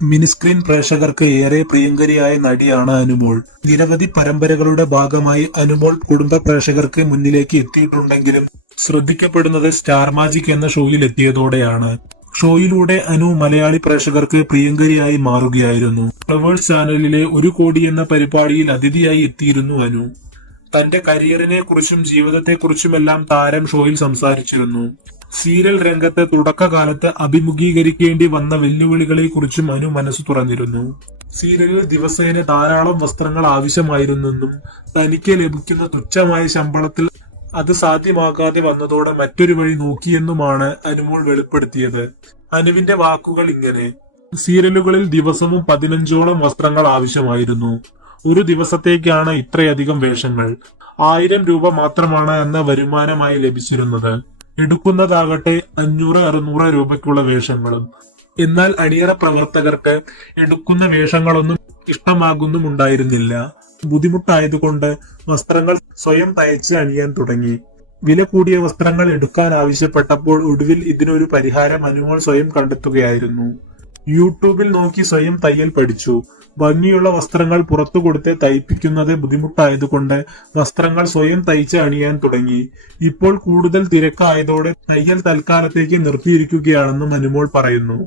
Mini screen പ്രേക്ഷകർക്ക് ഏറെ പ്രിയങ്കരിയായ നടിയാണ് അനുമോൾ. നിരവധി പരമ്പരകളുടെ ഭാഗമായി അനുമോൾ കുടുംബ പ്രേക്ഷകർക്ക് മുന്നിലേക്ക് എത്തിയിട്ടുണ്ടെങ്കിലും ശ്രദ്ധിക്കപ്പെടുന്നത് സ്റ്റാർ മാജിക് എന്ന ഷോയിൽ എത്തിയതോടെയാണ്. ഷോയിലൂടെ അനു മലയാളി പ്രേക്ഷകർക്ക് പ്രിയങ്കരിയായി മാറുകയായിരുന്നു. ഫ്ലവേഴ്സ് ചാനലിലെ 1 കോടി എന്ന പരിപാടിയിൽ അതിഥിയായി എത്തിയിരുന്നു അനു. തന്റെ കരിയറിനെ കുറിച്ചും ജീവിതത്തെക്കുറിച്ചുമെല്ലാം താരം ഷോയിൽ സംസാരിച്ചിരുന്നു. സീരിയൽ രംഗത്ത് തുടക്കകാലത്ത് അഭിമുഖീകരിക്കേണ്ടി വന്ന വെല്ലുവിളികളെ കുറിച്ചും അനു മനസ്സു തുറന്നിരുന്നു. സീരിയലിൽ ദിവസേന ധാരാളം വസ്ത്രങ്ങൾ ആവശ്യമായിരുന്നെന്നും തനിക്ക് ലഭിക്കുന്ന തുച്ഛമായ ശമ്പളത്തിൽ അത് സാധ്യമാകാതെ വന്നതോടെ മറ്റൊരു വഴി നോക്കിയെന്നുമാണ് അനുമോൾ വെളിപ്പെടുത്തിയത്. അനുവിന്റെ വാക്കുകൾ ഇങ്ങനെ: സീരിയലുകളിൽ ദിവസവും 15ഓളം വസ്ത്രങ്ങൾ ആവശ്യമായിരുന്നു. ഒരു ദിവസത്തേക്കാണ് ഇത്രയധികം വേഷങ്ങൾ. 1000 രൂപ മാത്രമാണ് എന്ന വരുമാനമായി ലഭിച്ചിരുന്നത്. എടുക്കുന്നതാകട്ടെ 500-600 രൂപയ്ക്കുള്ള വേഷങ്ങളും. എന്നാൽ അണിയറ പ്രവർത്തകർക്ക് എടുക്കുന്ന വേഷങ്ങളൊന്നും ഇഷ്ടമാകുന്നുമുണ്ടായിരുന്നില്ല. ബുദ്ധിമുട്ടായതുകൊണ്ട് വസ്ത്രങ്ങൾ സ്വയം തയ്ച്ച് അണിയാൻ തുടങ്ങി. വില കൂടിയ വസ്ത്രങ്ങൾ എടുക്കാൻ ആവശ്യപ്പെട്ടപ്പോൾ ഒടുവിൽ ഇതിനൊരു പരിഹാരം അനുമോൾ സ്വയം കണ്ടെത്തുകയായിരുന്നു. യൂട്യൂബിൽ നോക്കി സ്വയം തയ്യൽ പഠിച്ചു. ഭംഗിയുള്ള വസ്ത്രങ്ങൾ പുറത്തു കൊടുത്ത് തയ്പ്പിക്കുന്നത് ബുദ്ധിമുട്ടായതുകൊണ്ട് വസ്ത്രങ്ങൾ സ്വയം തയ്ച്ച് അണിയാൻ തുടങ്ങി. ഇപ്പോൾ കൂടുതൽ തിരക്കായതോടെ തയ്യൽ തൽക്കാലത്തേക്ക് നിർത്തിയിരിക്കുകയാണെന്നും അനുമോൾ പറയുന്നു.